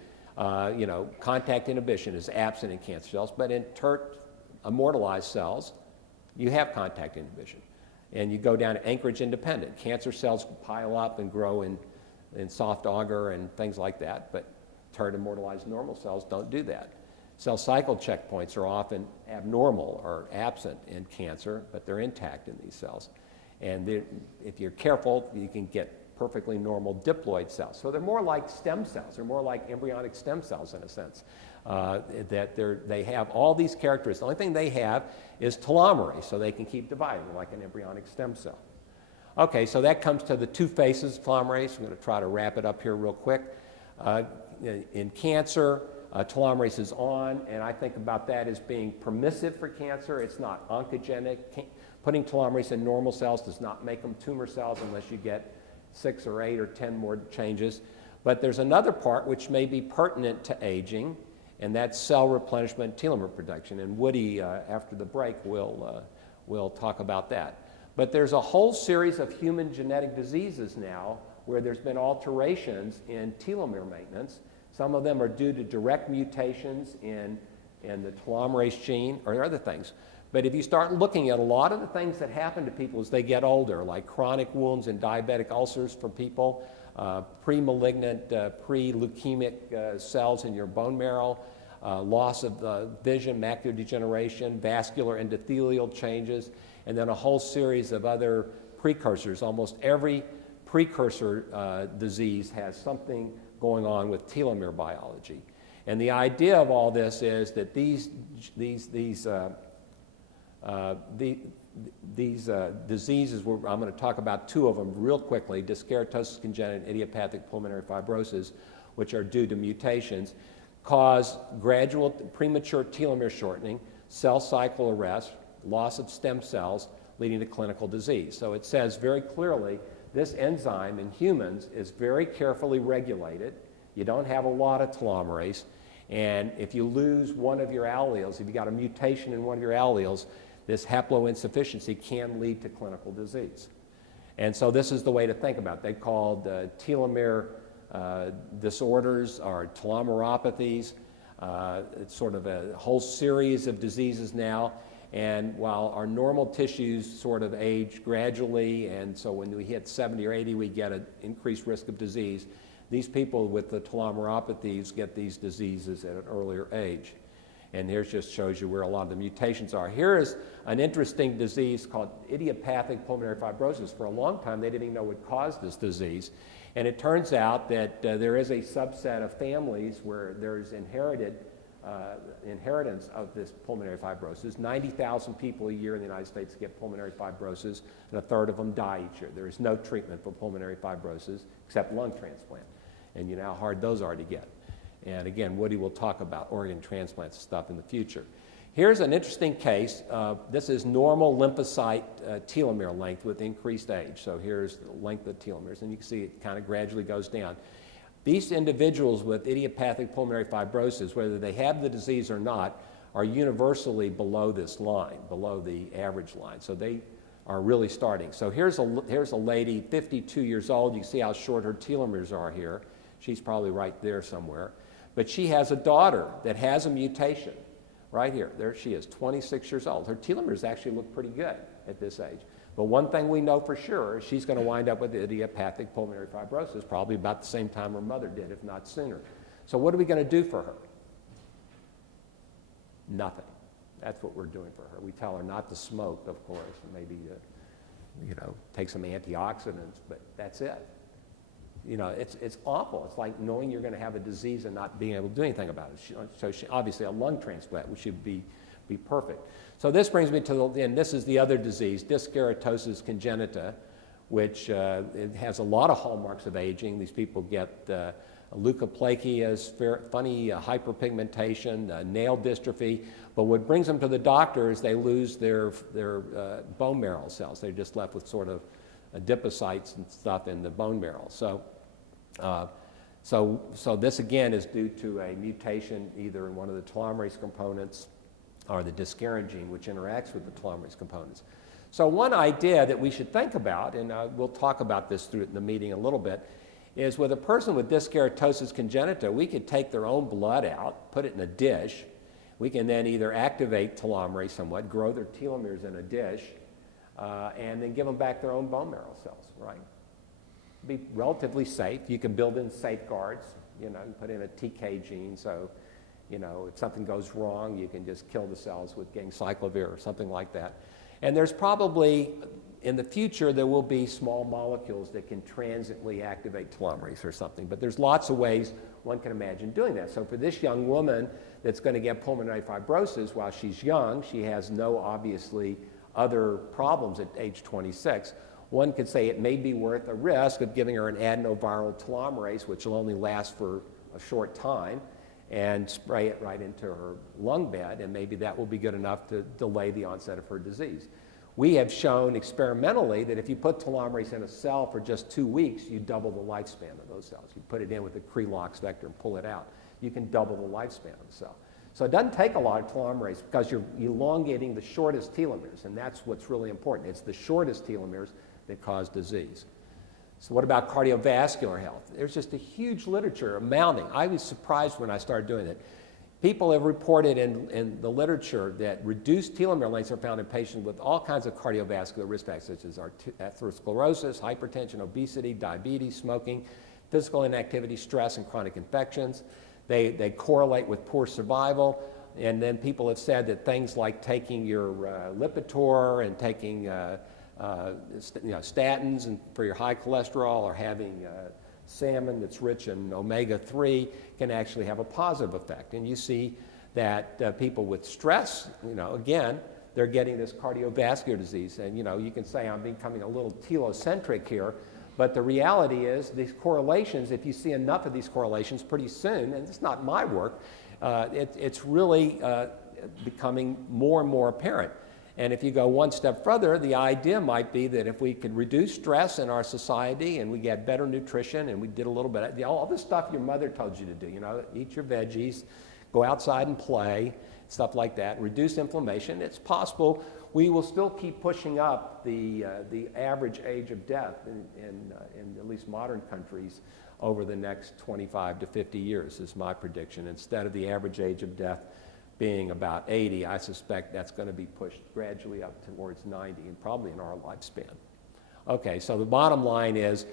you know, contact inhibition is absent in cancer cells, but in immortalized cells, you have contact inhibition. And you go down to anchorage independent. Cancer cells pile up and grow in soft agar and things like that, but immortalized normal cells don't do that. Cell cycle checkpoints are often abnormal or absent in cancer, but they're intact in these cells. And if you're careful, you can get perfectly normal diploid cells. So they're more like stem cells. They're more like embryonic stem cells in a sense. That they have all these characteristics. The only thing they have is telomerase, so they can keep dividing like an embryonic stem cell. Okay, so that comes to the two faces of telomerase. I'm going to try to wrap it up here real quick. In cancer, telomerase is on, and I think about that as being permissive for cancer. It's not oncogenic. Putting telomerase in normal cells does not make them tumor cells unless you get 6 or 8 or 10 more changes. But there's another part which may be pertinent to aging, and that's cell replenishment, telomere production. And Woody, after the break, will talk about that. But there's a whole series of human genetic diseases now where there's been alterations in telomere maintenance. Some of them are due to direct mutations in the telomerase gene or other things. But if you start looking at a lot of the things that happen to people as they get older, like chronic wounds and diabetic ulcers for people, pre-malignant, pre-leukemic cells in your bone marrow, loss of vision, macular degeneration, vascular endothelial changes, and then a whole series of other precursors. Almost every precursor disease has something going on with telomere biology. And the idea of all this is that these diseases, I'm going to talk about two of them real quickly, Dyskeratosis Congenita and Idiopathic Pulmonary Fibrosis, which are due to mutations, cause gradual premature telomere shortening, cell cycle arrest, loss of stem cells, leading to clinical disease. So it says very clearly this enzyme in humans is very carefully regulated. You don't have a lot of telomerase, and if you lose one of your alleles, if you got a mutation in one of your alleles, this haploinsufficiency can lead to clinical disease. And so this is the way to think about it. They called telomere disorders or telomeropathies. It's sort of a whole series of diseases now. And while our normal tissues sort of age gradually, and so when we hit 70 or 80, we get an increased risk of disease, These people with the telomeropathies get these diseases at an earlier age. And here just shows you where a lot of the mutations are. Here is an interesting disease called Idiopathic Pulmonary Fibrosis. For a long time, they didn't even know what caused this disease. And it turns out that there is a subset of families where there's inheritance of this pulmonary fibrosis. 90,000 people a year in the United States get pulmonary fibrosis, and a third of them die each year. There is no treatment for pulmonary fibrosis except lung transplant. And you know how hard those are to get. And again, Woody will talk about organ transplants and stuff in the future. Here's an interesting case. This is normal lymphocyte telomere length with increased age. So here's the length of telomeres, and you can see it kind of gradually goes down. These individuals with idiopathic pulmonary fibrosis, whether they have the disease or not, are universally below this line, below the average line. So they are really starting. So here's a lady, 52 years old. You can see how short her telomeres are here. She's probably right there somewhere. But she has a daughter that has a mutation right here. There she is, 26 years old. Her telomeres actually look pretty good at this age. But one thing we know for sure is she's going to wind up with idiopathic pulmonary fibrosis probably about the same time her mother did, if not sooner. So what are we going to do for her? Nothing. That's what we're doing for her. We tell her not to smoke, of course, maybe take some antioxidants, but that's it. You know, it's awful. It's like knowing you're going to have a disease and not being able to do anything about it. So obviously a lung transplant, which should be perfect. So this brings me to and this is the other disease, Dyskeratosis Congenita, which it has a lot of hallmarks of aging. These people get leukoplakia, funny hyperpigmentation, nail dystrophy. But what brings them to the doctor is they lose their bone marrow cells. They're just left with sort of adipocytes and stuff in the bone marrow. So this again is due to a mutation either in one of the telomerase components or the Dyskeratosis gene, which interacts with the telomerase components. So one idea that we should think about, and we'll talk about this through the meeting a little bit, is with a person with Dyskeratosis congenita, we could take their own blood out, put it in a dish. We can then either activate telomerase somewhat, grow their telomeres in a dish, and then give them back their own bone marrow cells, right? Be relatively safe. You can build in safeguards, you put in a TK gene, so, if something goes wrong, you can just kill the cells with ganciclovir or something like that. And there's probably, in the future, there will be small molecules that can transiently activate telomerase or something, but there's lots of ways one can imagine doing that. So for this young woman that's going to get pulmonary fibrosis while she's young, she has no obviously other problems at age 26, one could say it may be worth a risk of giving her an adenoviral telomerase, which will only last for a short time, and spray it right into her lung bed, and maybe that will be good enough to delay the onset of her disease. We have shown experimentally that if you put telomerase in a cell for just 2 weeks, you double the lifespan of those cells. You put it in with a Krelox vector and pull it out. You can double the lifespan of the cell. So it doesn't take a lot of telomerase because you're elongating the shortest telomeres, and that's what's really important. It's the shortest telomeres that cause disease. So what about cardiovascular health? There's just a huge literature mounting. I was surprised when I started doing it. People have reported in the literature that reduced telomere lengths are found in patients with all kinds of cardiovascular risk factors, such as atherosclerosis, hypertension, obesity, diabetes, smoking, physical inactivity, stress, and chronic infections. They correlate with poor survival. And then people have said that things like taking your Lipitor and taking statins and for your high cholesterol, or having salmon that's rich in omega-3 can actually have a positive effect. And you see that people with stress, again, they're getting this cardiovascular disease. And you can say I'm becoming a little telocentric here, but the reality is these correlations, if you see enough of these correlations pretty soon, and it's not my work, it's really becoming more and more apparent. And if you go one step further, the idea might be that if we could reduce stress in our society and we get better nutrition and we did a little bit, all the stuff your mother told you to do, eat your veggies, go outside and play, stuff like that, reduce inflammation, it's possible we will still keep pushing up the average age of death in at least modern countries over the next 25 to 50 years is my prediction. Instead of the average age of death being about 80, I suspect that's going to be pushed gradually up towards 90 and probably in our lifespan. Okay, so the bottom line is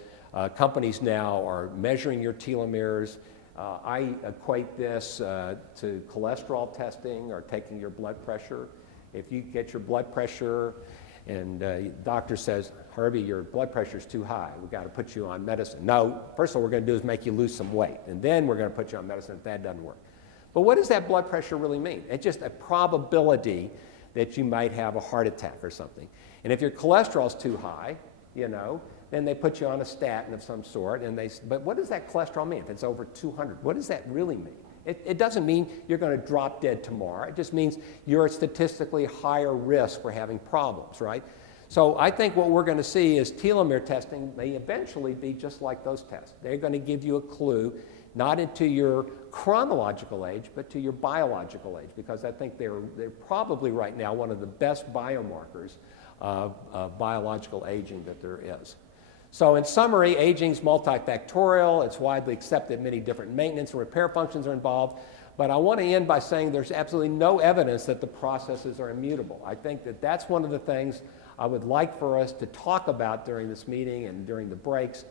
Companies now are measuring your telomeres. I equate this to cholesterol testing or taking your blood pressure. If you get your blood pressure and the doctor says, Herbie, your blood pressure is too high, we've got to put you on medicine. No, first of all, we're going to do is make you lose some weight, and then we're going to put you on medicine if that doesn't work. But what does that blood pressure really mean? It's just a probability that you might have a heart attack or something. And if your cholesterol is too high, you know, then they put you on a statin of some sort, and but what does that cholesterol mean if it's over 200? What does that really mean? It doesn't mean you're going to drop dead tomorrow. It just means you're at statistically higher risk for having problems, right? So I think what we're going to see is telomere testing may eventually be just like those tests. They're going to give you a clue, not into your chronological age, but to your biological age, because I think they're probably right now one of the best biomarkers of biological aging that there is. So in summary, aging is multifactorial. It's widely accepted many different maintenance and repair functions are involved. But I want to end by saying there's absolutely no evidence that the processes are immutable. I think that that's one of the things I would like for us to talk about during this meeting and during the breaks,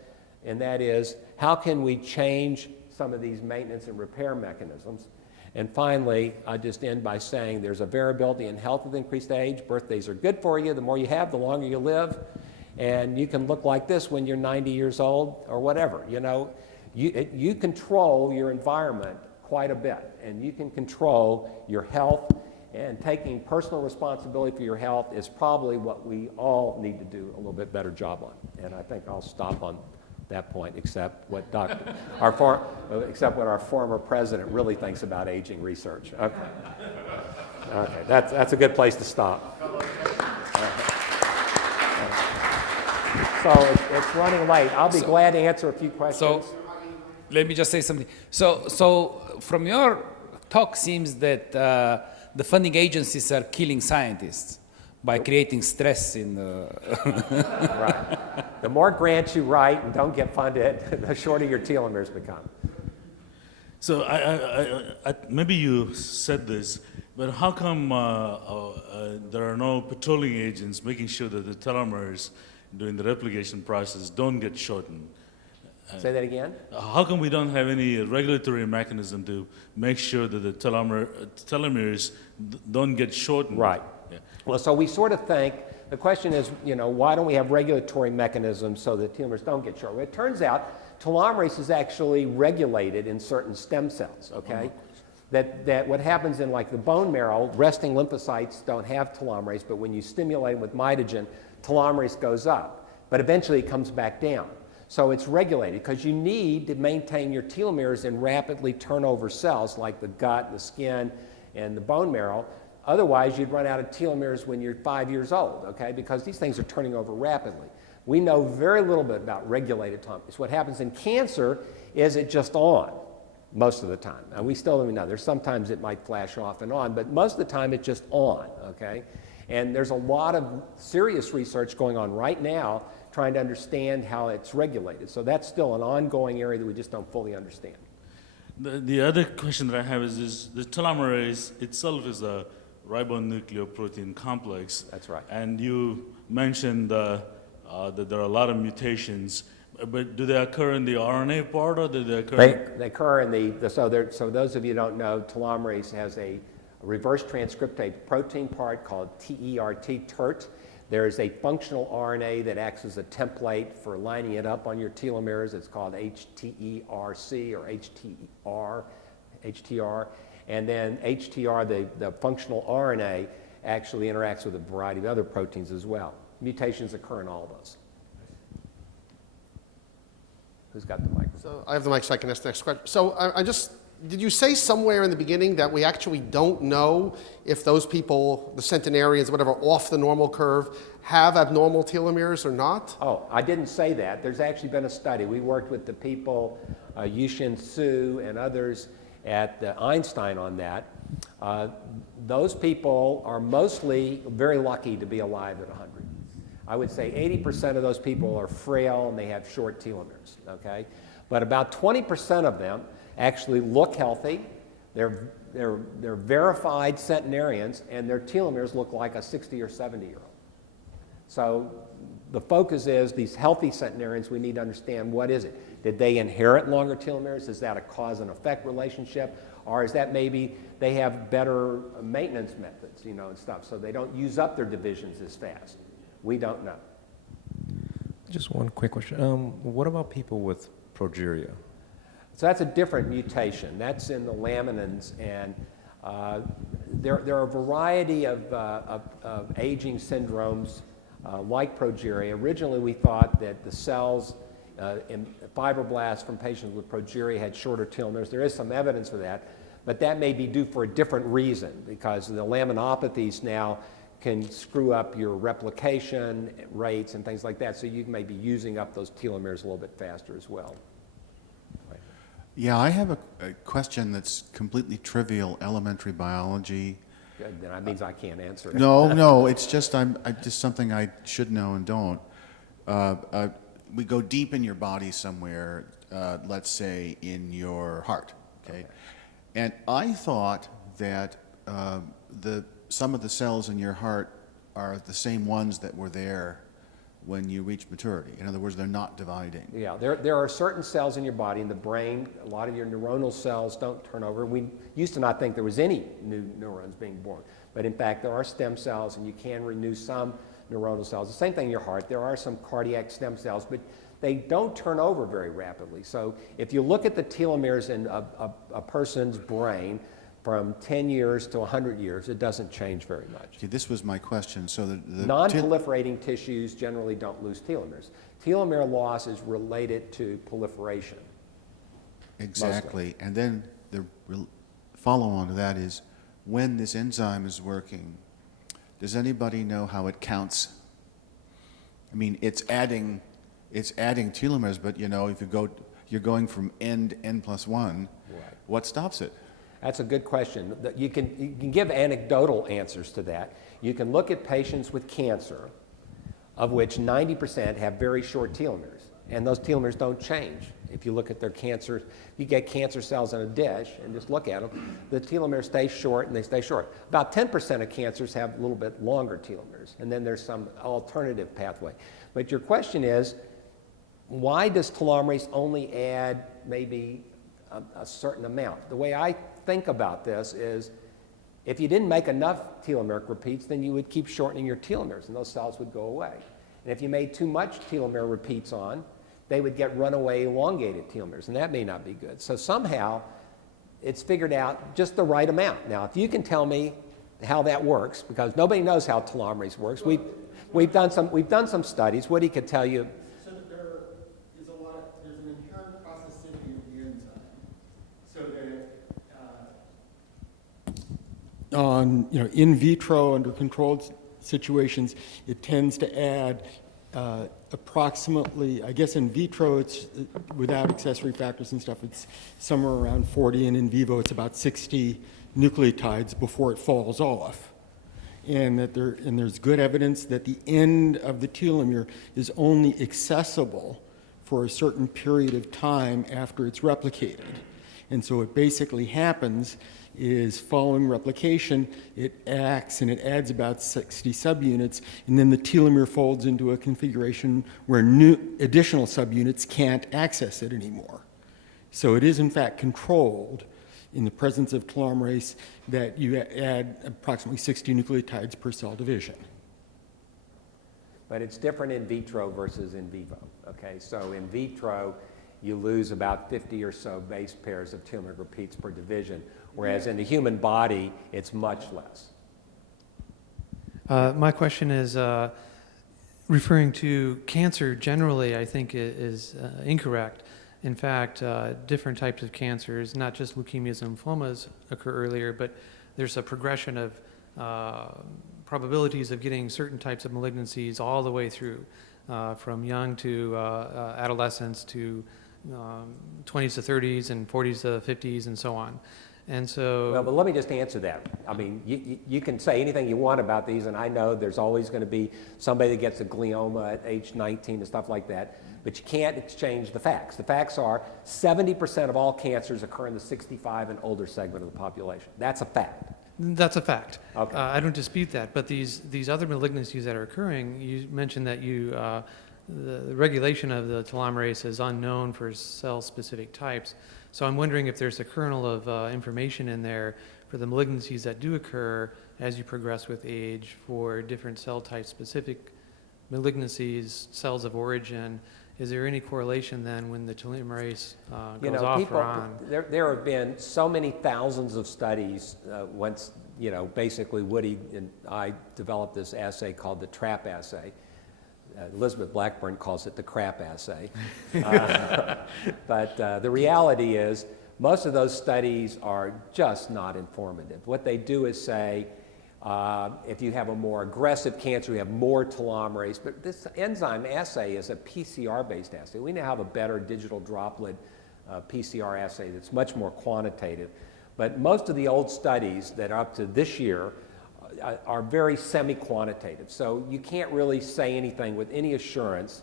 and that is how can we change some of these maintenance and repair mechanisms. And finally, I just end by saying there's a variability in health with increased age. Birthdays are good for you. The more you have, the longer you live. And you can look like this when you're 90 years old or whatever. You know, you control your environment quite a bit, and you can control your health, and taking personal responsibility for your health is probably what we all need to do a little bit better job on. And I think I'll stop on that point, except what except what our former president really thinks about aging research. Okay, okay, that's a good place to stop. So it's running late. I'll be glad to answer a few questions. So let me just say something. So from your talk seems that the funding agencies are killing scientists by creating stress in the... Right. The more grants you write and don't get funded, the shorter your telomeres become. So I maybe you said this, but how come there are no patrolling agents making sure that the telomeres during the replication process don't get shortened? Say that again? How come we don't have any regulatory mechanism to make sure that the telomeres don't get shortened? Right. Yeah. Well, so we sort of think, the question is, you know, why don't we have regulatory mechanisms so that telomeres don't get short? Well, it turns out telomerase is actually regulated in certain stem cells, okay? That what happens in like the bone marrow, resting lymphocytes don't have telomerase, but when you stimulate them with mitogen, telomerase goes up, but eventually it comes back down. So it's regulated because you need to maintain your telomeres in rapidly turnover cells like the gut, the skin, and the bone marrow. Otherwise, you'd run out of telomeres when you're 5 years old, okay, because these things are turning over rapidly. We know very little bit about regulated telomerase. What happens in cancer is it just on most of the time. And we still don't even know. There's sometimes it might flash off and on, but most of the time it's just on, okay? And there's a lot of serious research going on right now trying to understand how it's regulated. So that's still an ongoing area that we just don't fully understand. The other question that I have is the telomerase itself is a ribonucleoprotein complex. That's right. And you mentioned that there are a lot of mutations, but do they occur in the RNA part or do they occur? They occur in the so those of you who don't know, telomerase has a reverse transcriptase protein part called TERT. There is a functional RNA that acts as a template for lining it up on your telomeres. It's called HTERC or HTR. And then HTR, the functional RNA, actually interacts with a variety of other proteins as well. Mutations occur in all of those. Who's got the microphone? So I have the mic so I can ask the next question. So did you say somewhere in the beginning that we actually don't know if those people, the centenarians, whatever, off the normal curve, have abnormal telomeres or not? Oh, I didn't say that. There's actually been a study. We worked with the people, Yushin Su and others at Einstein on that. Those people are mostly very lucky to be alive at 100. I would say 80% of those people are frail and they have short telomeres, okay? But about 20% of them actually look healthy. They're verified centenarians, and their telomeres look like a 60 or 70-year-old. So the focus is these healthy centenarians, we need to understand what is it. Did they inherit longer telomeres? Is that a cause and effect relationship? Or is that maybe they have better maintenance methods, you know, and stuff, so they don't use up their divisions as fast? We don't know. Just one quick question. What about people with progeria? So that's a different mutation. That's in the laminins, and there are a variety of aging syndromes like progeria. Originally, we thought that the cells in fibroblasts from patients with progeria had shorter telomeres. There is some evidence for that, but that may be due for a different reason, because the laminopathies now can screw up your replication rates and things like that, so you may be using up those telomeres a little bit faster as well. Yeah, I have a question that's completely trivial, elementary biology. Good, then that means I can't answer it. No, it's just just something I should know and don't. We go deep in your body somewhere, let's say in your heart, okay? And I thought that some of the cells in your heart are the same ones that were there when you reach maturity. In other words, they're not dividing. Yeah, there are certain cells in your body, in the brain, a lot of your neuronal cells don't turn over. We used to not think there was any new neurons being born, but in fact there are stem cells, and you can renew some neuronal cells. The same thing in your heart. There are some cardiac stem cells, but they don't turn over very rapidly. So if you look at the telomeres in a person's brain from 10 years to 100 years, it doesn't change very much. See, this was my question. So the Non-proliferating tissues generally don't lose telomeres. Telomere loss is related to proliferation. Exactly. And then the follow-on to that is, when this enzyme is working, does anybody know how it counts? I mean, it's adding telomeres, but you know, if you're going from n to n+1, Right. what stops it? That's a good question. You can give anecdotal answers to that. You can look at patients with cancer, of which 90% have very short telomeres, and those telomeres don't change. If you look at their cancer, you get cancer cells in a dish and just look at them, the telomeres stay short and they stay short. About 10% of cancers have a little bit longer telomeres, and then there's some alternative pathway. But your question is, why does telomerase only add maybe a certain amount? The way I think about this is, if you didn't make enough telomeric repeats, then you would keep shortening your telomeres and those cells would go away. And if you made too much telomere repeats on, they would get runaway elongated telomeres, and that may not be good. So somehow it's figured out just the right amount. Now, if you can tell me how that works, because nobody knows how telomerase works. We've done some studies. Woody could tell you. So there's an inherent processivity of the enzyme, so that in vitro under controlled situations, it tends to add approximately, I guess in vitro it's without accessory factors and stuff, it's somewhere around 40, and in vivo it's about 60 nucleotides before it falls off. And there's good evidence that the end of the telomere is only accessible for a certain period of time after it's replicated. And so what basically happens is, following replication, it acts and it adds about 60 subunits, and then the telomere folds into a configuration where new additional subunits can't access it anymore. So it is in fact controlled in the presence of telomerase that you add approximately 60 nucleotides per cell division. But it's different in vitro versus in vivo, okay? So in vitro, you lose about 50 or so base pairs of telomere repeats per division, whereas in the human body, it's much less. My question is, referring to cancer generally, I think is incorrect. In fact, different types of cancers, not just leukemias and lymphomas, occur earlier, but there's a progression of probabilities of getting certain types of malignancies all the way through, from young to adolescence to 20s to 30s and 40s to 50s and so on. And so... Well, but let me just answer that. I mean, you can say anything you want about these, and I know there's always going to be somebody that gets a glioma at age 19 and stuff like that, but you can't exchange the facts. The facts are 70% of all cancers occur in the 65 and older segment of the population. That's a fact. That's a fact. Okay. I don't dispute that. But these other malignancies that are occurring, you mentioned that the regulation of the telomerase is unknown for cell-specific types. So I'm wondering if there's a kernel of information in there for the malignancies that do occur as you progress with age for different cell type specific malignancies, cells of origin. Is there any correlation then when the telomerase goes off or on? There have been so many thousands of studies. Once, basically Woody and I developed this assay called the TRAP assay. Elizabeth Blackburn calls it the crap assay. But the reality is most of those studies are just not informative. What they do is say, if you have a more aggressive cancer, you have more telomerase. But this enzyme assay is a PCR-based assay. We now have a better digital droplet PCR assay that's much more quantitative. But most of the old studies that are up to this year are very semi-quantitative. So you can't really say anything with any assurance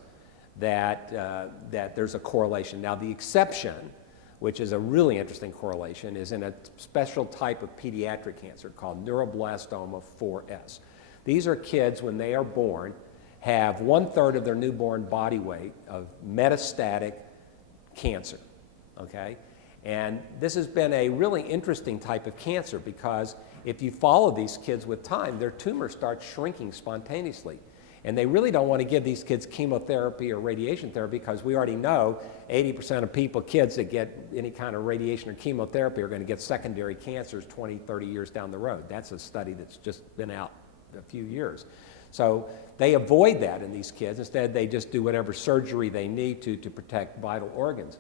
that, that there's a correlation. Now the exception, which is a really interesting correlation, is in a special type of pediatric cancer called Neuroblastoma 4S. These are kids, when they are born, have 1/3 of their newborn body weight of metastatic cancer, okay? And this has been a really interesting type of cancer because if you follow these kids with time, their tumors start shrinking spontaneously. And they really don't want to give these kids chemotherapy or radiation therapy because we already know 80% of kids that get any kind of radiation or chemotherapy are going to get secondary cancers 20, 30 years down the road. That's a study that's just been out a few years. So they avoid that in these kids. Instead, they just do whatever surgery they need to protect vital organs.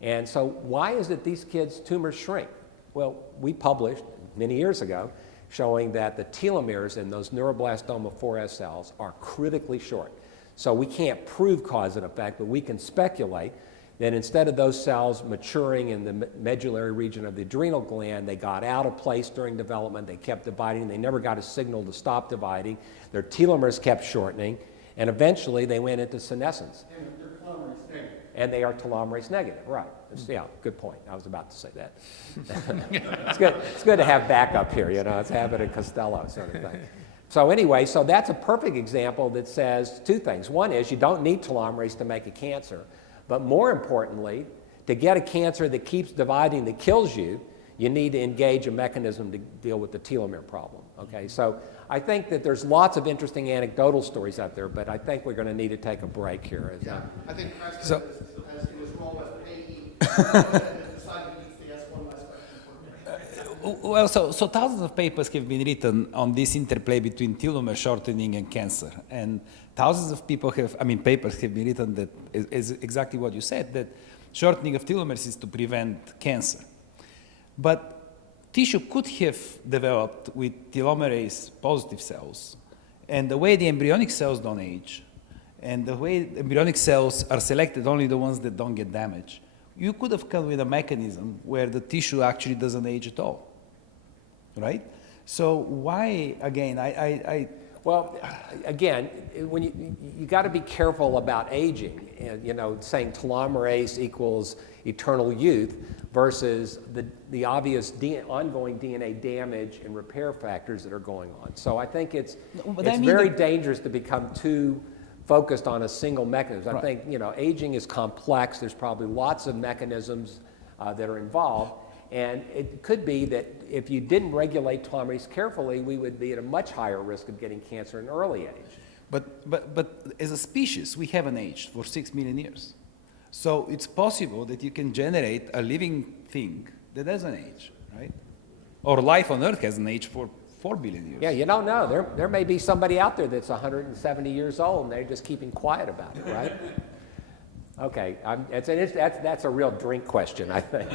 And so why is it these kids' tumors shrink? Well, we published many years ago showing that the telomeres in those neuroblastoma 4S cells are critically short. So we can't prove cause and effect, but we can speculate that instead of those cells maturing in the medullary region of the adrenal gland, they got out of place during development, they kept dividing, they never got a signal to stop dividing, their telomeres kept shortening, and eventually they went into senescence. And they're telomerase negative. And they are telomerase negative, right. Yeah, good point. I was about to say that. It's good to have backup here, it's Abbott and Costello sort of thing. So anyway, so that's a perfect example that says two things. One is you don't need telomerase to make a cancer, but more importantly, to get a cancer that keeps dividing, that kills you, you need to engage a mechanism to deal with the telomere problem, okay? So I think that there's lots of interesting anecdotal stories out there, but I think we're going to need to take a break here. Yeah, I think Preston So- as in his role as payee, decided he needs to ask one last question for me. Well, so thousands of papers have been written on this interplay between telomere shortening and cancer. And thousands of papers have been written that is exactly what you said, that shortening of telomeres is to prevent cancer. But tissue could have developed with telomerase positive cells. And the way the embryonic cells don't age, and the way embryonic cells are selected, only the ones that don't get damaged, you could have come with a mechanism where the tissue actually doesn't age at all, right? So why, again, Well, again, when you got to be careful about aging, and saying telomerase equals eternal youth versus the obvious ongoing DNA damage and repair factors that are going on. So I think it's very dangerous to become too focused on a single mechanism. I think aging is complex. There's probably lots of mechanisms that are involved. And it could be that if you didn't regulate telomerase carefully, we would be at a much higher risk of getting cancer in early age. But as a species, we haven't aged for 6 million years. So it's possible that you can generate a living thing that doesn't age, right? Or life on Earth hasn't aged for 4 billion years. Yeah, you don't know. There may be somebody out there that's 170 years old and they're just keeping quiet about it, right? Okay, that's a real drink question, I think.